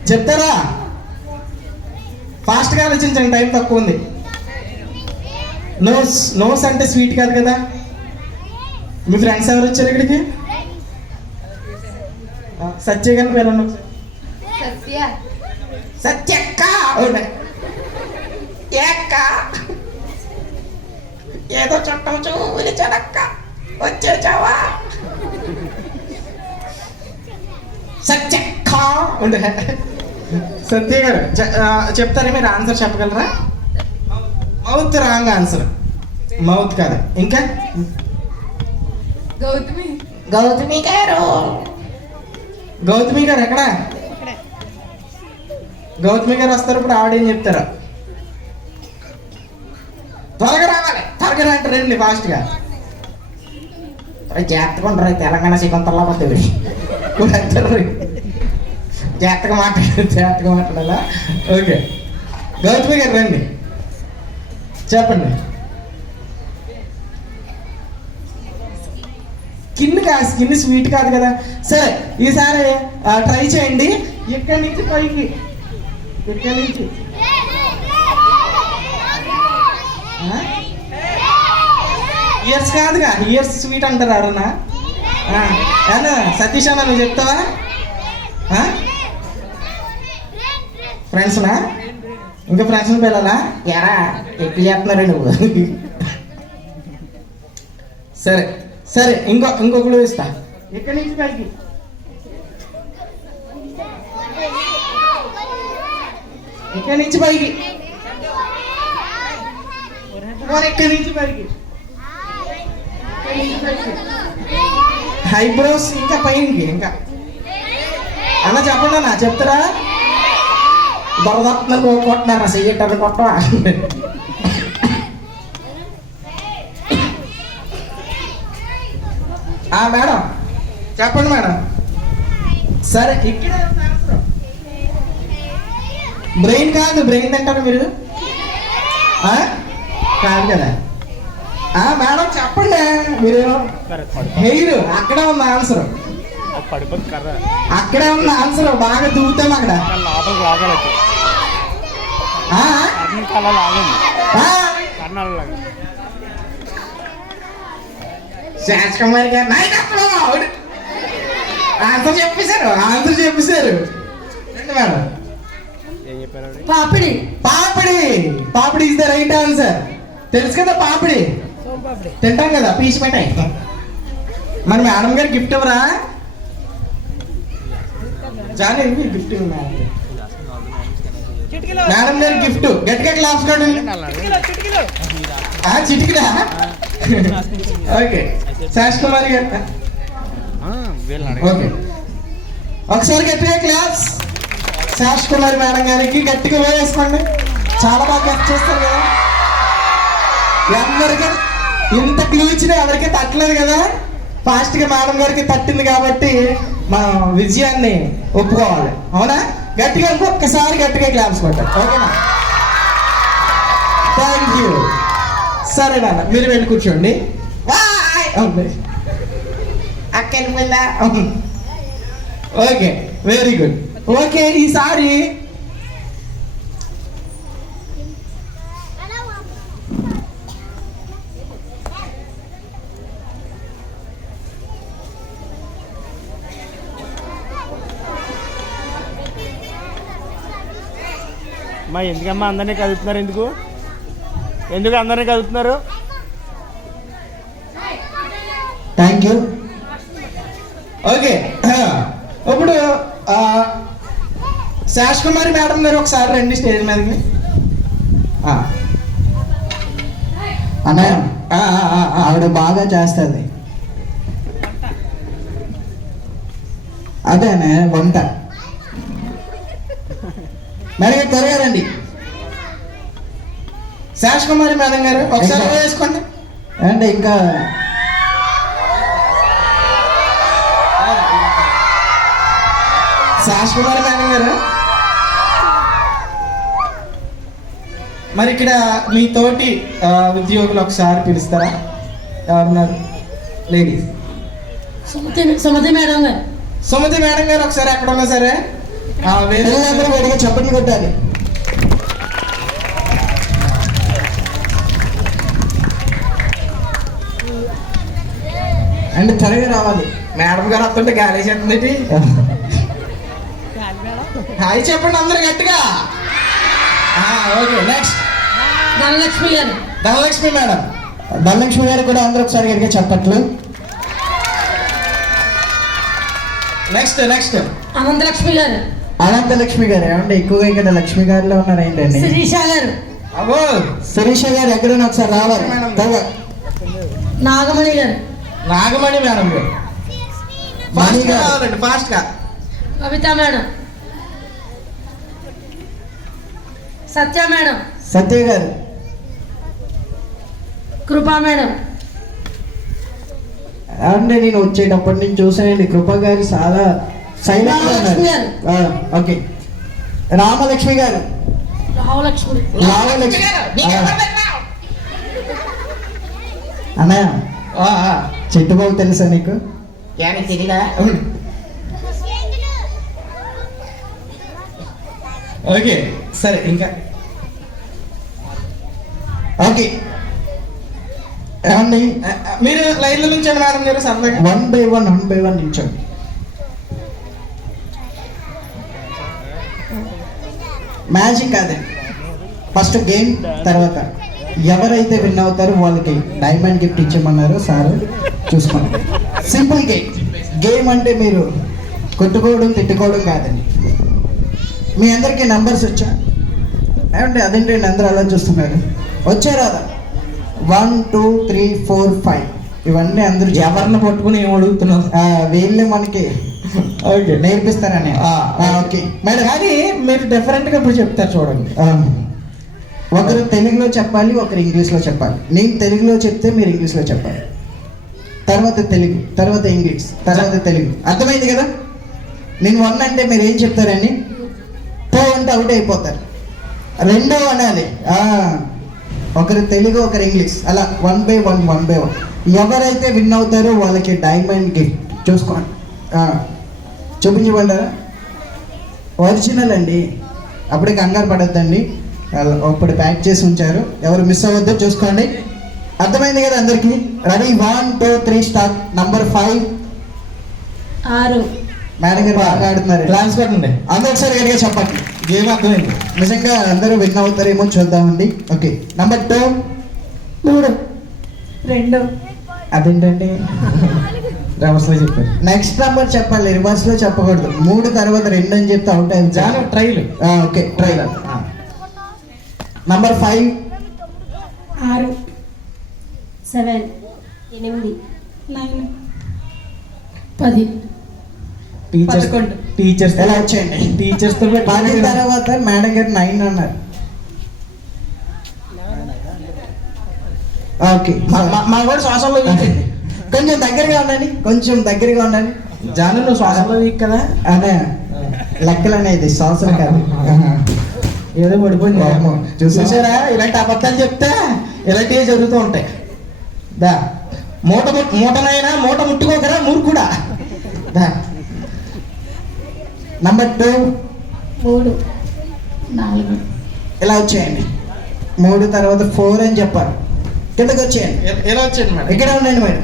చెప్తారా? ఫాస్ట్గా ఆలోచించండి, టైం తక్కువ ఉంది. నోస్. నోస్ అంటే స్వీట్ కాదు కదా. మీ ఫ్రెండ్స్ ఎవరు వచ్చారు ఇక్కడికి? సత్య గారిని పేరు సత్య. సత్యక్క. ఏక్క ఏదో చుట్టం చూచాడక్క వచ్చేచావా? సత్యక్క. సత్య గారు చెప్తారా? మీరు ఆన్సర్ చెప్పగలరా? Mouth wrong answer. మౌత్ కాదు. ఇంకా గౌతమి. గౌతమి గారు. గౌతమి గారు ఎక్కడ? గౌతమి గారు వస్తారు. ఇప్పుడు ఆవిడేం చెప్తారా? త్వరగా రావాలి. త్వరగా రండి, రండి ఫాస్ట్గా. జాగ్రత్తగా ఉండరు. తెలంగాణ శ్రీకాంతల్లా పోతుంది. జాగ్రత్తగా మాట్లాడాలా? ఓకే గౌతమి గారు రండి, చెప్పండి. స్కిన్ స్వీట్ కాదు కదా. సరే ఈసారి ట్రై చేయండి. ఇక్కడి నుంచి పైకి. ఇక్కడి నుంచి ఇయర్స్ కాదుగా. ఇయర్స్ స్వీట్ అంటారు ఎవరన్నా? సతీష్ అన్న నువ్వు చెప్తావా? ఫ్రెండ్స్నా? ఇంకా ఫ్రెండ్స్ని పిల్లలా? ఎరా ఎక్కువ చేస్తున్నారు నువ్వు. సరే సరే ఇంకొకరు ఇస్తా. ఎక్కడి నుంచి పైకి. ఇక్కడి నుంచి పైకి. ఎక్కడి నుంచి పైకి. ఐబ్రోస్ ఇంకా పైకి. ఇంకా అన్న చెప్పండి. అన్న చెప్తారా? దొరదత్న కొట్టినారా? చెయ్యటారు కొట్టవా? మేడం చెప్పండి మేడం. సరే ఇక్కడ బ్రెయిన్ కాదు. బ్రెయిన్ తింటారు మీరు? కాదు కదా. మేడం చెప్పండి. మీరు హెయిర్. అక్కడే ఉంది ఆన్సర్. అక్కడే ఉంది ఆన్సర్. బాగా దూతాం అక్కడ. శేష్ కుమార్ గారు నాయకత్వం. ఆన్సర్ చెప్పేశారు. Madam papdi. Papdi is the right answer. తెలుసు కదా పాపిడి తింటాం కదా, పీచు పెట్టాయి. మరి మేడం గారు గిఫ్ట్ ఇవ్వరా? చాలా గిఫ్ట్ మేడం గారి గిఫ్ట్. గట్టిగా క్లాస్ కాదు. చిటికిలా. ఓకే శేష్ కుమార్ గారు. ఓకే ఒకసారి గట్టిగా క్లాస్. శేష్ కుమార్ మేడం గారికి గట్టిగా వేసుకోండి. చాలా బాగా గెస్ట్ చేస్తారు కదా. అందరికీ ఇంత క్లూ ఇచ్చినా ఎవరికి తట్టలేదు కదా. ఫాస్ట్గా మేడం గారికి తట్టింది కాబట్టి మనం విజయాన్ని ఒప్పుకోవాలి. అవునా? గట్టిగా ఇంకొకసారి గట్టిగా క్లాప్స్ కొట్టాలి. ఓకేనా? Thank you. సరే నాన్న, మీరు వెళ్ళి కూర్చోండి. బాయ్. అక్క వెళ్ళిపోయిందా? Okay, very good. ఓకే, ఈసారి అమ్మా ఎందుకమ్మా అందరినీ కలుపుతున్నారు? ఎందుకు అందరినీ కలుపుతున్నారు? Thank you. ఓకే. ఇప్పుడు శాష్ కుమారి మేడం గారు ఒకసారి రండి స్టేజ్ మీదకి. అన్నయ్య ఆవిడ బాగా చేస్తుంది. అదేనే వంట. మేడం గారు త్వరగా రండి. శాష్ కుమారి మేడం గారు ఒకసారి వేసుకోండి. అంటే ఇంకా శాష్ కుమారి మేడం గారు, మరి ఇక్కడ మీ తోటి ఉద్యోగులు ఒకసారి పిలుస్తారా? ఎవరున్నారు? లేడీస్. సుమతి మేడం గారు. సుమతి మేడం గారు ఒకసారి ఎక్కడ ఉన్నా సరే పిల్లలందరూ వేడిగా చప్పట్లు కొట్టాలి. అండ్ త్వరగా రావాలి. మేడం గారు వస్తుంటే గాలి చేస్తుంది. హాయ్ చెప్పండి అందరు గట్టిగా. ఓకే, నెక్స్ట్ ధనలక్ష్మి గారు. ధనలక్ష్మి మేడం. ధనలక్ష్మి గారు కూడా అందరూ ఒకసారి గట్టిగా చప్పట్లు. నెక్స్ట్ నెక్స్ట్ అనంతలక్ష్మి గారు. అనంతలక్ష్మి గారు. ఏమంటే ఎక్కువగా ఇక్కడ లక్ష్మి గారిలో ఉన్నారు ఏంటండి? శిరీష గారు. అబ్బో, శిరీష గారు ఎక్కడైనా ఒకసారి రావాలి. త్వరగా. నాగమణి గారు. నాగమణి మేడం గారు. ఫాస్ట్ గా రావాలండి, ఫాస్ట్ గా. కవిత మేడం. సత్య మేడం. సత్య గారు. కృపా మేడం. అంటే నేను వచ్చేటప్పటి నుంచి చూసానండి కృప గారు చాలా సైలెంట్ గా రామలక్ష్మి గారు. ఉన్నారు. ఓకే, రామలక్ష్మి గారు. రామలక్ష్మి. రామలక్ష్మి నీకు ఎవరు పెట్టినావు? అన్నయ్య చెట్టుబాబు తెలుసా నీకు? ఏమీ తెలీదా? ఓకే, సరే ఇంకా ఓకే. ఏమండి మీరు లైన్లో నుంచండి మేడం గారు సరదాగా. వన్ బై వన్ నిల్చోండి. మ్యాజిక్ కాదండి, ఫస్ట్ గేమ్, తర్వాత ఎవరైతే విన్ అవుతారో వాళ్ళకి డైమండ్ గిఫ్ట్ ఇచ్చామన్నారు సార్, చూసుకోండి. Simple game. గేమ్ అంటే మీరు కొట్టుకోవడం తిట్టుకోవడం కాదండి. మీ అందరికీ నంబర్స్ వచ్చా? ఏమంటే అదేంటండి అందరూ అలా చూస్తున్నారు? వచ్చారా? 1 2 3 4 5 ఇవన్నీ అందరూ ఎవరిని పట్టుకుని ఏం అడుగుతున్నావు? వీళ్ళే మనకి ఓకే నేర్పిస్తారని. ఓకే మేడం, కానీ మీరు డిఫరెంట్ గా ఇప్పుడు చెప్తారు చూడండి. ఒకరు తెలుగులో చెప్పాలి, ఒకరు ఇంగ్లీష్లో చెప్పాలి. నేను తెలుగులో చెప్తే మీరు ఇంగ్లీష్లో చెప్పాలి. తర్వాత తెలుగు, తర్వాత ఇంగ్లీష్, తర్వాత తెలుగు. అర్థమైంది కదా? నేను 1 అంటే మీరు ఏం చెప్తారని? 2 అంటే అవుట్ అయిపోతారు. 2 అనాలి. ఒకరు తెలుగు, ఒకరు ఇంగ్లీష్, అలా 1 బై 1 ఎవరైతే విన్ అవుతారో వాళ్ళకి డైమండ్ గిఫ్ట్. చూసుకోండి, చూపించమంటారా? ఒరిజినల్ అండి, అప్పుడే కంగారు పడద్దండి. అప్పుడు ప్యాక్ చేసి ఉంచారు, ఎవరు మిస్ అవ్వద్దో చూసుకోండి. అర్థమైంది కదా అందరికి? రెడీ? 1 2 3 స్టార్ట్. నంబర్ 5. 6. మేడం గారు బాగా ఆడుతున్నారు. క్లాస్ పెట్టండి. అందరూ ఒకసారి గట్టిగా చెప్పండి. గేమ్ అర్థమైంది. నిజంగా అందరూ విన్ అవుతారేమో చూద్దామండి. Okay, number 2. 3. 2. అదేంటండి? రివర్స్ లో చెప్పారు. నెక్స్ట్ నంబర్ చెప్పాలి, రివర్స్ లో చెప్పకూడదు. 3 తర్వాత 2 అని చెప్తే అవుట్ అయింది. జాను ట్రైల్. Okay, try. నంబర్ 5. 6. 7. 8. 9. 10. టీచర్స్ ఎలా వచ్చేయండి? టీచర్స్ తో 10 తర్వాత మేడం గారు 9 అన్నారు. ఓకే, మా కూడా శ్వాసంలో వీక్. కొంచెం దగ్గరగా ఉండండి, కొంచెం దగ్గరగా ఉండండి. జాను నువ్వు శ్వాసంలో వీక్ కదా. అదే లెక్కలు అనేది సంవత్సరం కాదు. ఏదో పడిపోయింది. వామ్మో, చూసారా ఇలాంటి అబద్ధాలు చెప్తే ఇలాంటివి జరుగుతూ ఉంటాయి. దా మూటనైనా మూట ముట్టుకోకరా మూర్ఖుడా. దా నంబర్ 2 3 4 ఇలా వచ్చేయండి. 3 తర్వాత 4 అని చెప్పాలి. కిందకి వచ్చేయండి. ఎలా వచ్చింది మేడం? ఇక్కడ ఉండండి మేడం.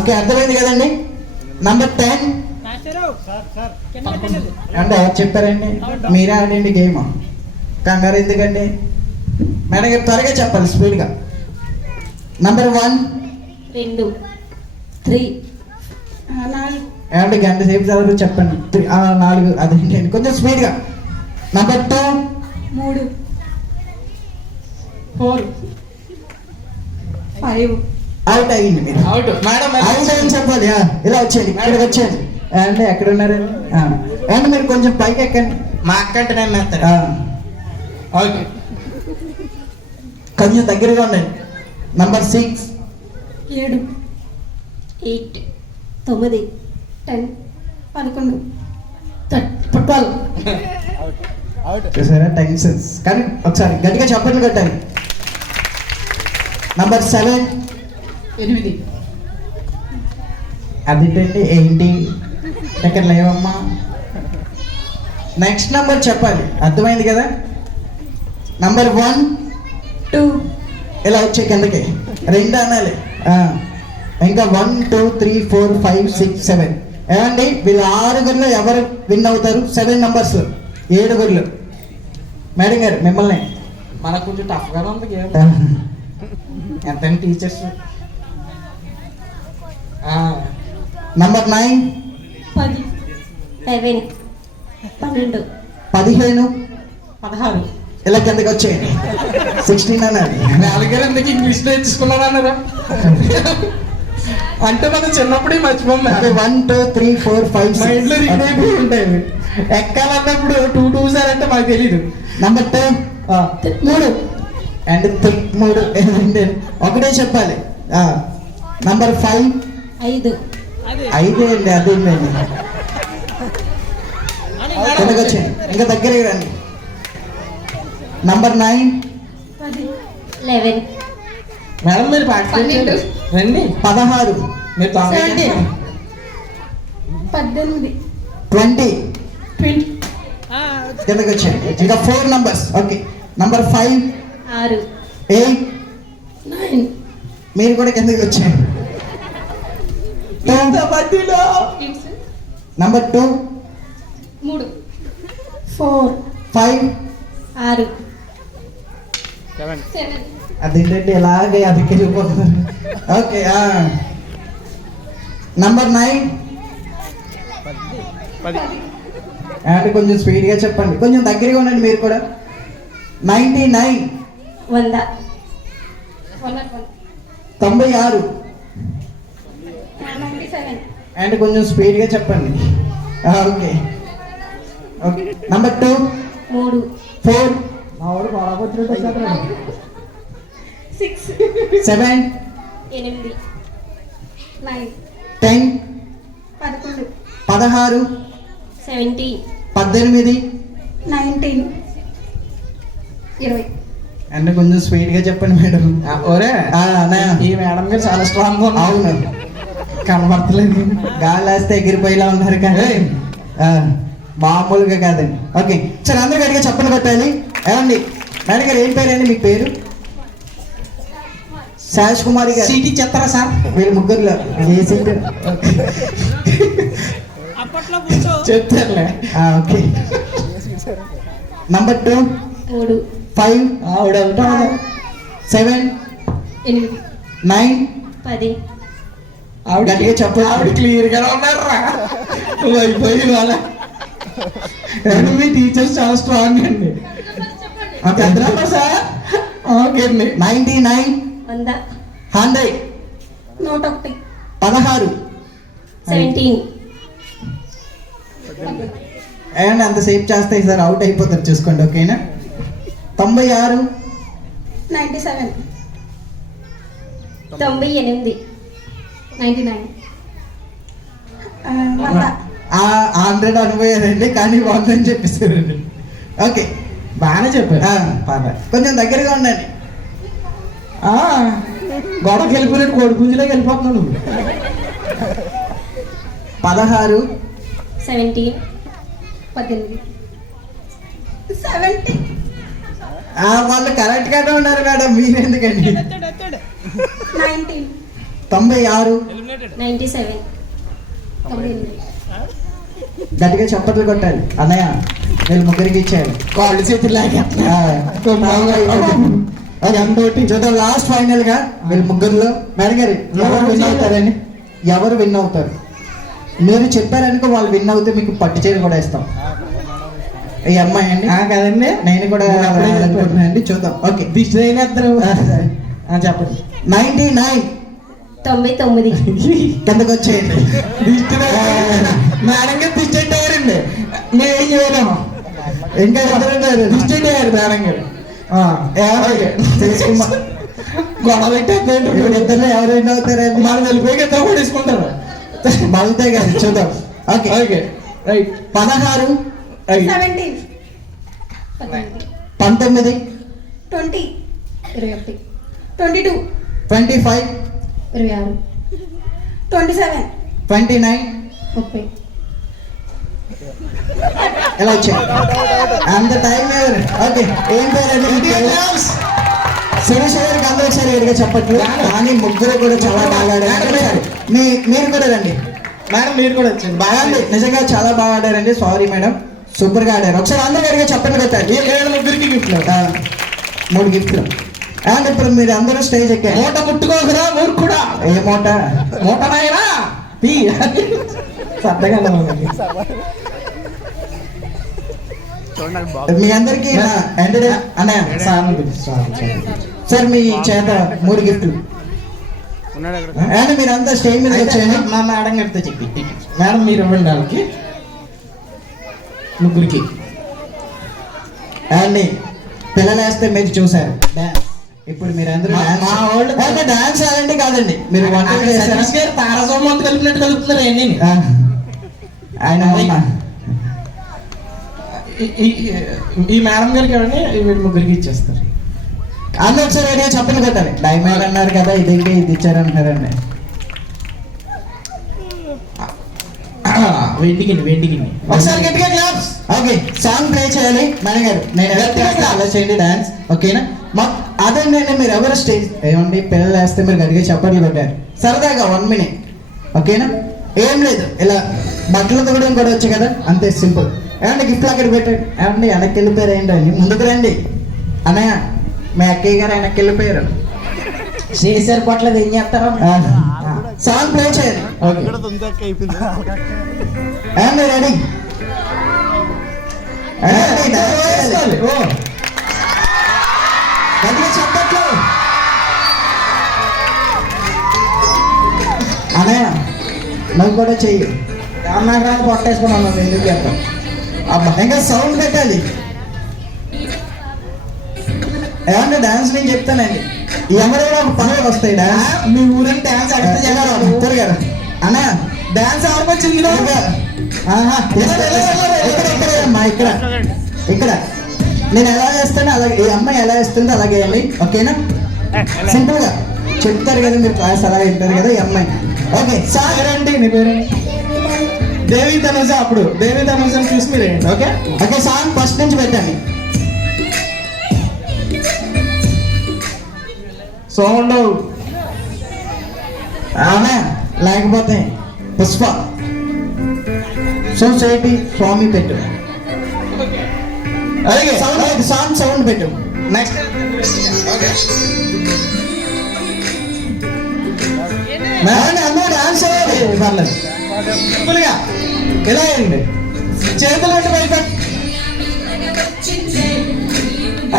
ఓకే, అర్థమైంది కదండి. నంబర్ 10 అంటే ఎవరు చెప్పారండి? మీరే ఆడండి గేమ్. కంగారు ఎందుకండి మేడం గారు? త్వరగా చెప్పాలి, స్పీడ్గా. నంబర్ 1 2 3 4 ఏమంటే గంట సేపు చదువు చెప్పండి. 4 అదేంటండి, కొంచెం స్పీడ్గా. నంబర్ 2 3 4 5 అవుట్ అయ్యింది మీరు. Out madam. అవుట్ అని చెప్పాలి. ఇలా వచ్చేయండి, ఇక్కడికి వచ్చేయండి. అంటే ఎక్కడ ఉన్నారు? ఏమంటే మీరు కొంచెం పైకి ఎక్కండి. మా అక్క అంటే నేను మెత్తాను. ఓకే, కొంచెం దగ్గరగా ఉండండి. నంబర్ 6 7 8 9 10 11 12 చూసారా టైం సెన్స్. కానీ ఒకసారి గట్టిగా చప్పట్లు కొట్టాలి. నంబర్ 7 8 అదేంటండి ఏంటి ఇక్కడ లేవమ్మా. నెక్స్ట్ నంబర్ చెప్పాలి, అర్థమైంది కదా. నంబర్ 1 2 ఇలా వచ్చే కిందకి 2 అనాలి. ఇంకా 1 2 3 4 5 6 7. ఏమండి వీళ్ళు 6గురిలో ఎవరు విన్ అవుతారు? 7 నంబర్స్ 7గురిలో. మేడం గారు మిమ్మల్ని. మనకు కొంచెం టఫ్గానే ఉంది గేమ్. ఎంత టీచర్స్. నంబర్ 9 10 11 12 15 16 ఇలా కిందకి వచ్చేయండి. 16 అనాలి. నాలుగేళ్ళు ఎందుకు ఇంగ్లీష్ నేర్చుకున్నాను అన్నారా? అంటే మనం చిన్నప్పుడే మర్చిపోయాం. 1 2 3 4 5 మైండ్ లో రిగ్ అయిపోయి ఉంటాయి. ఎక్కాలన్నప్పుడు 2 2 సార్ అంటే మాకు తెలీదు. నంబర్ 10 3 అండ్ 3 ఒకటే చెప్పాలి. నంబర్ 5 5 5 అండి, అదేంటండి. కిందకి వచ్చేయండి, ఇంకా దగ్గరికి రండి. నంబర్ 9 10 11 మేడం మీరు పార్టిసిపేట్ రండి. 16 మీరు 17 18 20 20 కిందకి వచ్చేయండి. ఇంకా 4 నంబర్స్. ఓకే, నంబర్ 5 6 8 9 మీరు కూడా కిందకి వచ్చేయండి. మధ్యలో నంబర్ 2 3 4 5 6 7 అదేంటంటే ఇలాగే అదికి వెళ్ళిపోతున్నారు. ఓకే, నంబర్ 9 అంటే కొంచెం స్పీడ్గా చెప్పండి, కొంచెం దగ్గరగా ఉండండి మీరు కూడా. 99 100 96 97 అండ్ కొంచెం స్పీడ్గా చెప్పండి. Okay okay. నంబర్ 2 3 4 6 7 8 9 10 11 16 17 18 19 20 అంటే కొంచెం స్పీడ్గా చెప్పండి మేడం. ఒరే అన్నయ్య, ఈ మేడం గారు చాలా స్ట్రాంగ్ గా ఉన్నారు. అవును, కనబడతలేదు. గాలి వేస్తే ఎగిరిపోయేలా ఉన్నారు కానీ మామూలుగా కాదండి. ఓకే, సరే అందరూ గట్టిగా చెప్పని కొట్టాలి. ఏమండి మేడం గారు, ఏం పేరండి మీ పేరు? శాష్ కుమారి గారు. సీటీ చెత్తరా సార్? వీళ్ళు ముగ్గురులో ఏ సీట్? చెప్తారులే. ఓకే. నంబర్ 2 3 5 ఆవిడ 7 8 9 10 ఆవిడ గట్టిగా చెప్పండి. ఆవిడ క్లియర్ గా ఉన్నారా? అయిపోయి వాళ్ళ మీ టీచర్స్ చాలా స్ట్రాంగ్ అండి. పెద్దరా సార్? ఓకే అండి. 99 100 100 101 16 17 అండ్ అంతసేపు చేస్తే సార్ అవుట్ అయిపోతారు, చూసుకోండి. ఓకేనా? 96 97 98 99 100 100 అనుభవారండి, కానీ 100 అని చెప్పేసారండి. ఓకే, బాగానే చెప్పారు. కొంచెం దగ్గరగా ఉండండి. గొడవకి వెళ్ళిపోయినట్టు కోడి పుంజులోకి వెళ్ళిపోతున్నావు నువ్వు. 16, 17 18 70 వాళ్ళు కరెక్ట్ గానే ఉన్నారు మేడం, మీరు ఎందుకండి? 19 96, 97 98 గట్టిగా చప్పట్లు కొట్టాలి. అన్నయ్య వీళ్ళు ముగ్గురికి ఇచ్చారు. కాళ్ళు చేతులు ఎంతోటి చూద్దాం. లాస్ట్ ఫైనల్ గా వీళ్ళు ముగ్గురులో మేడం గారు ఎవరు విన్ అవుతారని, ఎవరు విన్ అవుతారు? మీరు చెప్పారనుకో వాళ్ళు విన్ అవుతే మీకు పట్టు చీర కూడా ఇస్తాం. ఈ అమ్మాయి అండి కదండి, నేను కూడా అనుకుంటున్నానండి. చూద్దాం. ఓకే, దిష్టి అయినద్దరు చెప్పండి. 99 99 కిందకు వచ్చేయండి. దిష్టి మేడం గారు దిష్టి అయ్యారండి, మేము ఏం చేయలేము. ఇంకా ఎదురున్నారు దిష్టి అయ్యారు మేడం గారు. తెలుసుకున్నా గొడవ పెట్టేద్దండి. ఇద్దరు ఎవరు విన్ అవుతారండి? మనం వెళ్ళిపోయి ఇద్దరు కూడా తీసుకుంటారు. మళ్ళీ కాదు, చూద్దాం. Okay, okay right. 16, 17 19, 20 21 22 25, 26 27 29 30 ఎలా వచ్చాయి? అంత టైం లేదు. ఓకే, ఏం పేరండి మీ పేరు? సురేష్ గారికి అందరూ ఒకసారి గట్టిగా చెప్పట్లు. కానీ ముగ్గురు కూడా చాలా బాగా ఆడారు. మీరు కూడా రండి మేడం, మీరు కూడా వచ్చింది. బాగా అండి, నిజంగా చాలా బాగా ఆడారండి. సారీ మేడం, సూపర్ గా ఆడారు. ఒకసారి అందరూ గట్టిగా చెప్పట్లు కొట్టాలి. ముగ్గురికి గిఫ్ట్లు, 3 గిఫ్ట్లు. అండ్ ఇప్పుడు మీరు అందరూ స్టేజ్ ఎక్కారు. మూట ముట్టుకోకరా మూర్ఖుడా. ఏ మూట? మూటనాయనా తీ సర్దగా మీ అందరికి అన్నయ్య సార్ మీ చేత 3 గిఫ్ట్లు. అండ్ మీరంతా స్టేజ్ మీద వచ్చేయండి. మా మేడం గారితో చెప్పి, మేడం మీరు ఇవ్వండి వాళ్ళకి ముగ్గురికి. అండ్ పిల్లలు వేస్తే మీరు చూసారు. ఇప్పుడు మీరు అందరూ మా వాళ్ళు డాన్స్ ఆడండి కాదండి, మీరు వంటలు చేశారు. తారసోమంత కలిపినట్టు కలుపుతున్నారు ఏంటి? ఆయన అమ్మ. ఈ మేడం గారికి ఇవ్వండి, వీళ్ళు ముగ్గురికి ఇచ్చేస్తారు. అందరూ ఒకసారి రెడీగా చెప్పలు కొట్టాలి. డైమండ్ అన్నారు కదా, ఇది ఇంకా ఇది ఇచ్చారంటున్నారండి. వెండికి ఒకసారి గట్టిగా క్లాప్స్. ఓకే, సాంగ్ ప్లే చేయాలి మేడం గారు. నేను ఎవరు అలా చేయండి డాన్స్, ఓకేనా? అదండి, మీరు ఎవరు స్టేజ్ ఏమండి పిల్లలు వేస్తే మీరు గట్టిగా చప్పట్లు కొట్టారు సరదాగా 1 minute, ఓకేనా? ఏం లేదు, ఇలా బట్టలు తగ్గడం కూడా వచ్చు కదా, అంతే సింపుల్. ఏమండి గిఫ్ట్లు అక్కడ పెట్టండి. ఏమండి వెనక్కి వెళ్ళిపోయారు ఏంటండి, ముందుకు రండి. అన్నయ్య మీ అక్కయ్య గారు వెనక్కి వెళ్ళిపోయారు. చేసారు పట్ల ఏం చేస్తారా? సాంగ్ ప్లే చేయాలి. ఏమండి రెడీ? చెప్పట్లు అన్నయ్య నువ్వు కూడా చెయ్యి. రామనాగరాన్ని పొట్టేసుకున్నాను, ఎందుకు చేస్తాం? అబ్బా ఇంకా సౌండ్ పెట్టాలి. ఏమన్నా డాన్స్ నేను చెప్తానండి. ఎవరైనా ఒక పనులు వస్తాయి డాన్స్. మీ ఊరిని డాన్స్ అడిగితే గారు అన్న డాన్స్ ఆడుకొచ్చింది ఇక్కడ నేను ఎలా చేస్తానో అలాగే ఈ అమ్మాయి ఎలా వేస్తుందో అలాగే అండి, ఓకేనా? సింపుల్ గా చెప్తారు కదా మీరు, క్లాస్ అలా వింటారు కదా ఈ అమ్మాయి. ఓకే సార్ అంటే నీ పేరేంటి? దేవి తనుజ. అప్పుడు దేవి తనుజని చూసి మీరు ఏంటి? ఓకే ఓకే, సాంగ్ ఫస్ట్ నుంచి పెట్టండి. సౌండ్ ఆమె లేకపోతే పుష్ప సొసైటీ స్వామి పెట్టు. అలాగే సాంగ్ సౌండ్ పెట్టు. నెక్స్ట్ అందరూ డాన్స్ చేయాలి. పర్లేదు, సింపుల్గా ఇలా అయింది. చేతులు అంటే భయపడి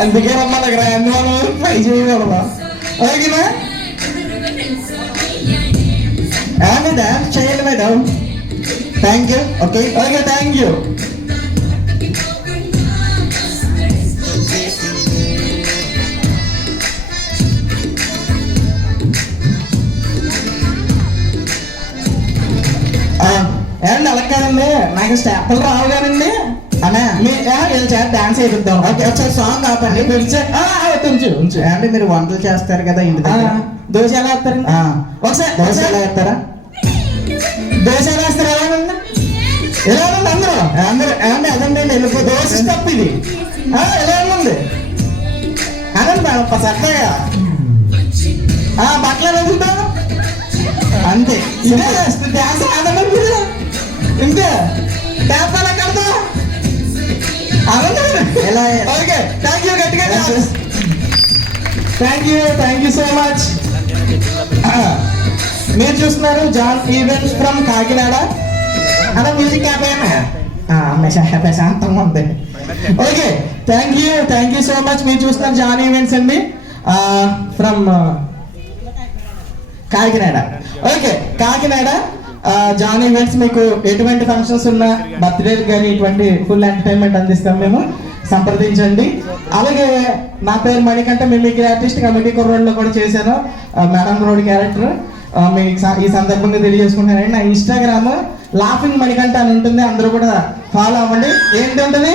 అందుకే రమ్మలకి రా, అందువల్ల ట్రై చేయగలవా? ఓకేనా? ఏమండి డాన్స్ చేయాలి madam. Thank you. Okay okay, thank you. ఏమండి అలా కాదండి, నాకు స్టెప్పులు రావు కానండి అన్నా వీళ్ళు చేత డాన్స్ వేయిద్దాం. ఓకే ఒకసారి సాంగ్ ఆపండి. ఉంచు అంటే మీరు వంటలు చేస్తారు కదా ఇంటి ఆ, దగ్గర. దోశ ఎలా వేస్తారండి? ఆ, ఒకసారి దోశ ఎలా వేస్తారా? దోశ ఎలా వేస్తారు? ఎలా ఉంది? ఎలా ఉంది అందరూ? అందరూ ఏమంటే అదండి వెళ్ళిపో దోశ స్టప్ ఇది. ఎలా ఉంది? అదండి మేడం సరదాగా బట్టలు ఎలా వెళ్తాం అంతే. ఇదే డ్యాన్స్ ఆదండి మీరు ఇంతే డ్యాన్స్ ఎలా కడతా ఎలా ఓకే థ్యాంక్ యూ గట్టిగా థ్యాంక్ యూ సో మచ్. మీరు చూస్తున్నారు జాన్ ఈవెంట్స్ ఫ్రమ్ కాకినాడ. అలా మ్యూజిక్ శాంతంగా ఉంది. Okay thank you so much. మీరు చూస్తున్నారు జాన్ ఈవెంట్స్ అండి from Kakinada. Okay Kakinada John events. మీకు ఎటువంటి ఫంక్షన్స్ ఉన్నా బర్త్డే కానీ ఇటువంటి ఫుల్ ఎంటర్టైన్మెంట్ అందిస్తాం మేము, సంప్రదించండి. అలాగే నా పేరు మణికంఠ, మిమిక్రీ ఆర్టిస్ట్, కమిటీ కుర్రోడ్లో కూడా చేశాను మేడం రోడ్ క్యారెక్టర్. మీకు ఈ సందర్భంగా తెలియజేసుకుంటానండి. నా ఇన్స్టాగ్రామ్ లాఫింగ్ మణికంఠ అని ఉంటుంది, అందరూ కూడా ఫాలో అవ్వండి. ఏంటి ఉంటుంది